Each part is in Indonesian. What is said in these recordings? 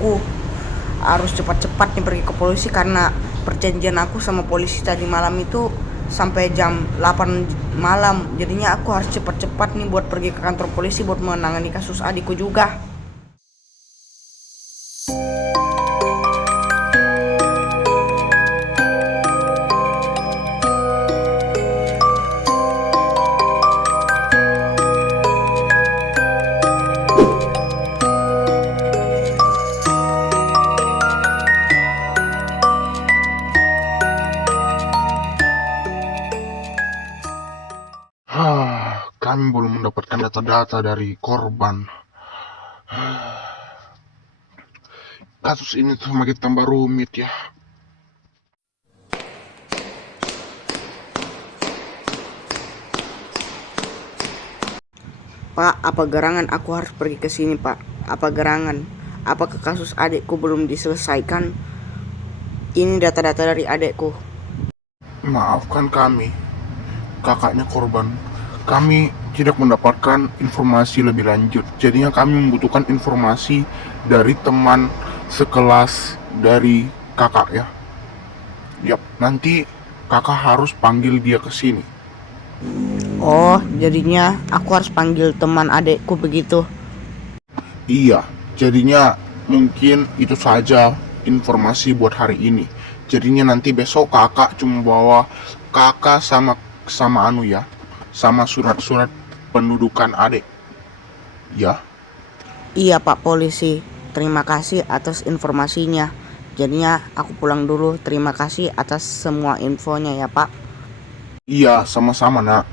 aku harus cepat-cepat nih pergi ke polisi karena perjanjian aku sama polisi tadi malam itu sampai jam 8 malam. Jadinya aku harus cepat-cepat nih buat pergi ke kantor polisi buat menangani kasus adikku juga. Kami belum mendapatkan data-data dari korban. Kasus ini tuh makin tambah rumit ya. Pak, apa gerangan aku harus pergi ke sini, Pak? Apa gerangan? Apakah kasus adikku belum diselesaikan? Ini data-data dari adikku. Maafkan kami, kakaknya korban. Kami tidak mendapatkan informasi lebih lanjut. Jadinya kami membutuhkan informasi dari teman sekelas dari kakak ya. Yap, nanti kakak harus panggil dia ke sini. Oh, jadinya aku harus panggil teman adikku begitu. Iya, jadinya mungkin itu saja informasi buat hari ini. Jadinya nanti besok kakak cuma bawa kakak sama anu ya, sama surat-surat pendudukan adik. Ya, Iya, Pak Polisi. Terima kasih atas informasinya. Jadinya aku pulang dulu. Terima kasih atas semua infonya ya, Pak. iya sama-sama nak.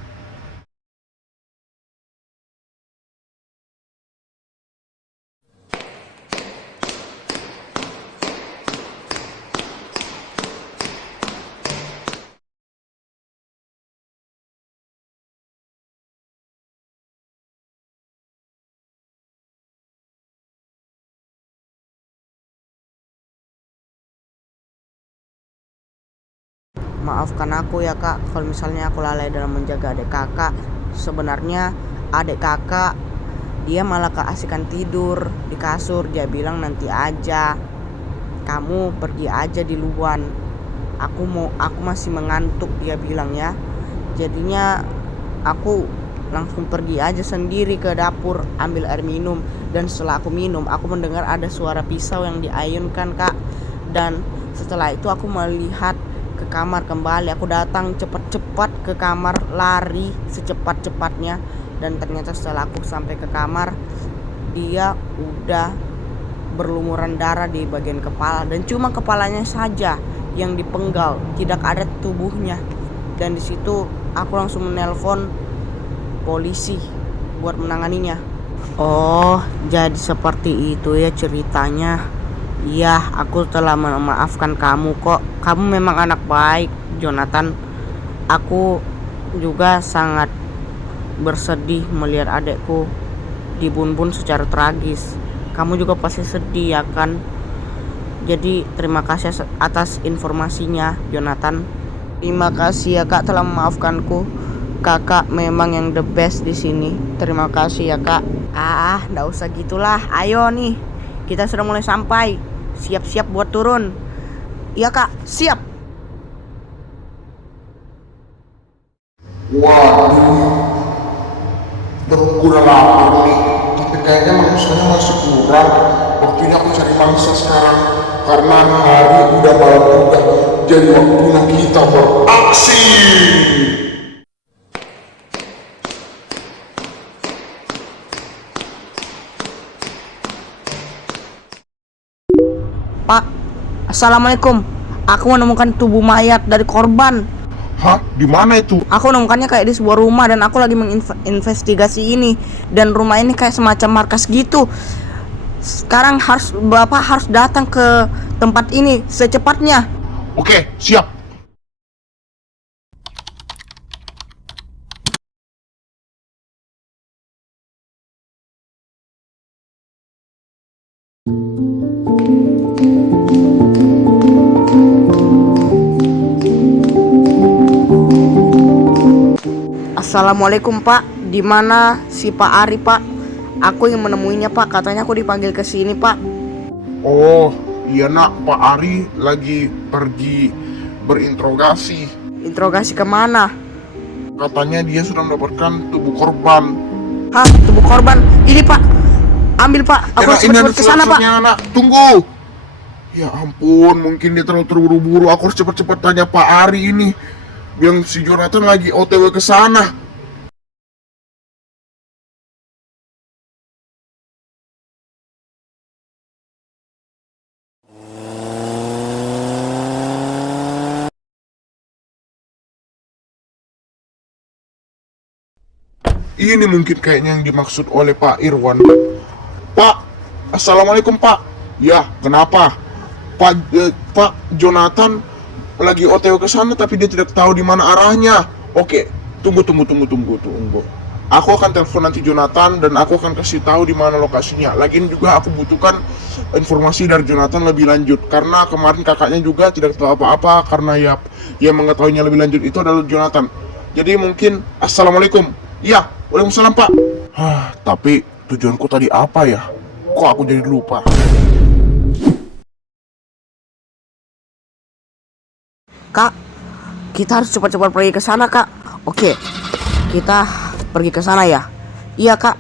Maafkan aku ya, Kak, kalau misalnya aku lalai dalam menjaga adik kakak. Sebenarnya adik kakak dia malah keasikan tidur di kasur. Dia bilang nanti aja, kamu pergi aja di luar. Aku masih mengantuk, dia bilang ya. Jadinya aku langsung pergi aja sendiri ke dapur ambil air minum. Dan setelah aku minum, aku mendengar ada suara pisau yang diayunkan, Kak. Dan setelah itu aku melihat ke kamar kembali. Aku datang cepat-cepat ke kamar, lari secepat-cepatnya. Dan ternyata setelah aku sampai ke kamar, dia udah berlumuran darah di bagian kepala. Dan cuma kepalanya saja yang dipenggal, tidak ada tubuhnya. Dan disitu aku langsung menelpon polisi buat menanganinya. Oh, jadi seperti itu ya ceritanya. Iya, aku telah memaafkan kamu kok. Kamu memang anak baik, Jonathan. Aku juga sangat bersedih melihat adekku dibunuh secara tragis. Kamu juga pasti sedih ya kan? Jadi terima kasih atas informasinya, Jonathan. Terima kasih ya Kak telah memaafkanku. Kakak memang yang the best di sini. Terima kasih ya Kak. Nggak usah gitulah. Ayo nih, kita sudah mulai sampai. Siap-siap buat turun. Iya Kak, siap. Waduh, perutku udah lapar nih. Tapi kayaknya mangsanya masih kurang. Waktunya aku cari mangsa sekarang. Karena hari udah malam juga. Jadi waktunya kita beraksi. Pak, assalamualaikum. Aku menemukan tubuh mayat dari korban. Hah? Di mana itu? Aku menemukannya kayak di sebuah rumah dan aku lagi menginvestigasi ini. Dan rumah ini kayak semacam markas gitu. Sekarang Bapak harus datang ke tempat ini secepatnya. Oke, siap. Assalamualaikum Pak, di mana si Pak Ari Pak? Aku yang menemuinya Pak, katanya aku dipanggil ke sini Pak. Oh, iya nak, Pak Ari lagi pergi berinterogasi. Interogasi kemana? Katanya dia sudah mendapatkan tubuh korban. Hah, tubuh korban? Ini pak, ambil pak, aku harus Ini ada cepet kesana pak. surat-suratnya, nak. Tunggu. Ya ampun, mungkin dia terlalu terburu-buru. Aku harus cepat-cepat tanya Pak Ari ini. Bilang si Jonathan lagi OTW ke sana. Ini mungkin kayaknya yang dimaksud oleh Pak Irwan. Pak, assalamualaikum Pak. Ya, kenapa? Pak Jonathan lagi OTW ke sana tapi dia tidak tahu di mana arahnya. Oke, tunggu. Aku akan telepon nanti Jonathan dan aku akan kasih tahu di mana lokasinya. Lagian juga aku butuhkan informasi dari Jonathan lebih lanjut karena kemarin kakaknya juga tidak tahu apa-apa karena ya yang mengetahuinya lebih lanjut itu adalah Jonathan. Jadi mungkin assalamualaikum. Iya, waalaikumsalam Pak. Tapi tujuanku tadi apa ya? Kok aku jadi lupa? Kak, kita harus cepat-cepat pergi ke sana kak. Oke, kita pergi ke sana ya. Iya kak,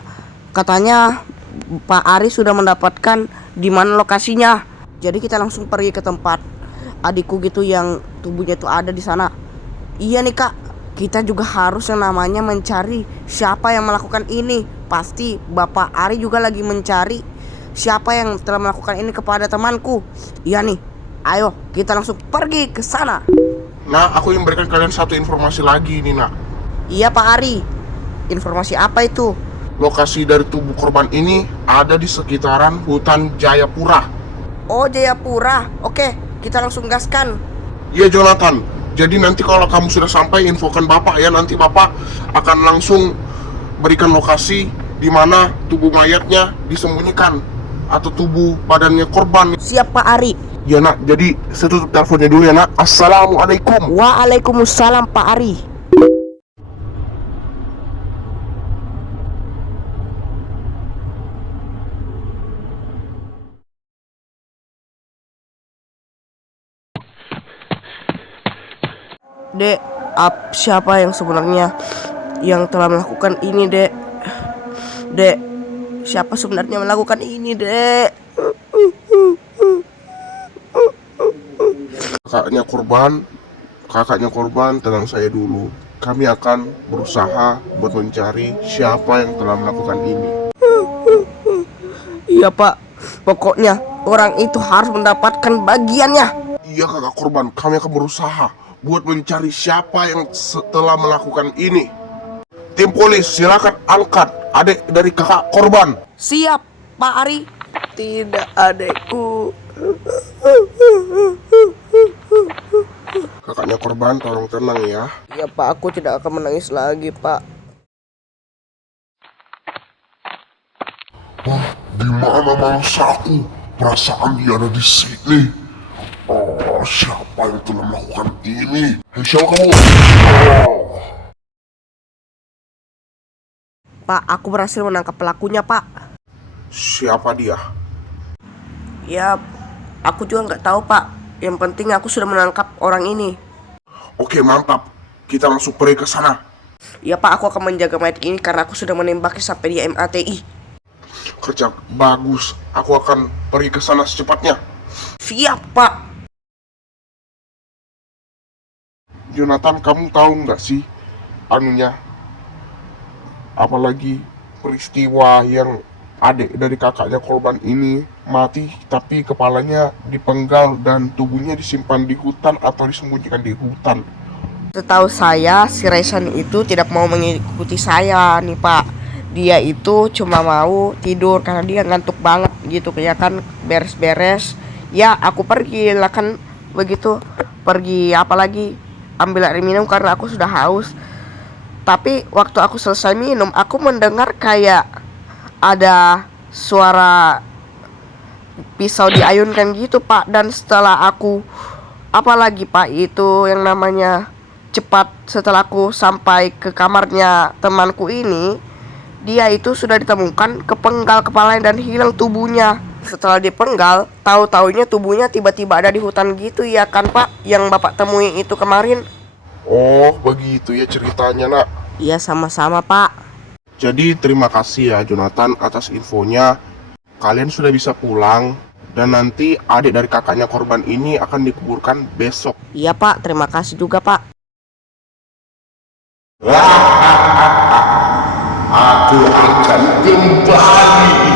katanya Pak Ari sudah mendapatkan di mana lokasinya. Jadi kita langsung pergi ke tempat adikku gitu yang tubuhnya itu ada di sana. Iya nih kak, kita juga harus yang namanya mencari siapa yang melakukan ini. Pasti Bapak Ari juga lagi mencari siapa yang telah melakukan ini kepada temanku. Iya nih, ayo kita langsung pergi ke sana. Nah, aku yang berikan kalian satu informasi lagi nih, nak. Iya Pak Ari, informasi apa itu? Lokasi dari tubuh korban ini ada di sekitaran hutan Jayapura. Oh Jayapura, oke kita langsung gaskan. Iya Jonathan, jadi nanti kalau kamu sudah sampai infokan Bapak ya. Nanti Bapak akan langsung berikan lokasi di mana tubuh mayatnya disembunyikan atau tubuh badannya korban. Siap Pak Ari. Ya nak, jadi saya tutup teleponnya dulu ya nak. Assalamualaikum. Waalaikumsalam Pak Ari. Dek, siapa yang sebenarnya yang telah melakukan ini, Dek? Dek, siapa sebenarnya melakukan ini, Dek? Kakaknya korban, tenang saya dulu. Kami akan berusaha buat mencari siapa yang telah melakukan ini. Iya, Pak. Pokoknya orang itu harus mendapatkan bagiannya. Iya kakak korban, kami akan berusaha buat mencari siapa yang telah melakukan ini. Tim polis, silakan angkat adik dari kakak korban. Siap, Pak Ari. Tidak, adekku. Kakaknya korban, tolong tenang ya. Ya Pak, aku tidak akan menangis lagi Pak. Di mana mangsaku? Perasaan dia ada di sini. Oh, siapa yang telah melakukan ini? Hei, siapa kamu? Oh. Pak, aku berhasil menangkap pelakunya Pak. Siapa dia? Ya, aku juga nggak tahu Pak. Yang penting aku sudah menangkap orang ini. Oke, mantap. Kita langsung pergi ke sana. Ya Pak, aku akan menjaga mayat ini karena aku sudah menembaknya sampai dia MATI. Kerja bagus. Aku akan pergi ke sana secepatnya. Siap Pak. Jonathan, kamu tahu nggak sih anunya? Apalagi peristiwa yang adik dari kakaknya korban ini mati tapi kepalanya dipenggal dan tubuhnya disimpan di hutan atau disembunyikan di hutan. Setahu saya si Raisan itu tidak mau mengikuti saya nih Pak. Dia itu cuma mau tidur karena dia ngantuk banget gitu ya kan, beres-beres. Ya aku pergi lah kan begitu. Pergi apalagi ambil air minum karena aku sudah haus. Tapi waktu aku selesai minum aku mendengar kayak ada suara pisau diayunkan gitu Pak. Dan setelah aku apalagi Pak itu yang namanya cepat, setelah aku sampai ke kamarnya temanku ini, dia itu sudah ditemukan kepenggal kepalanya dan hilang tubuhnya. Setelah dipenggal, tahu-taunya tubuhnya tiba-tiba ada di hutan gitu ya kan Pak, yang Bapak temui itu kemarin. Oh, begitu ya ceritanya, nak. Iya, sama-sama Pak. Jadi terima kasih ya Jonathan atas infonya. Kalian sudah bisa pulang dan nanti adik dari kakaknya korban ini akan dikuburkan besok. Iya Pak, terima kasih juga Pak. Aku akan kembali.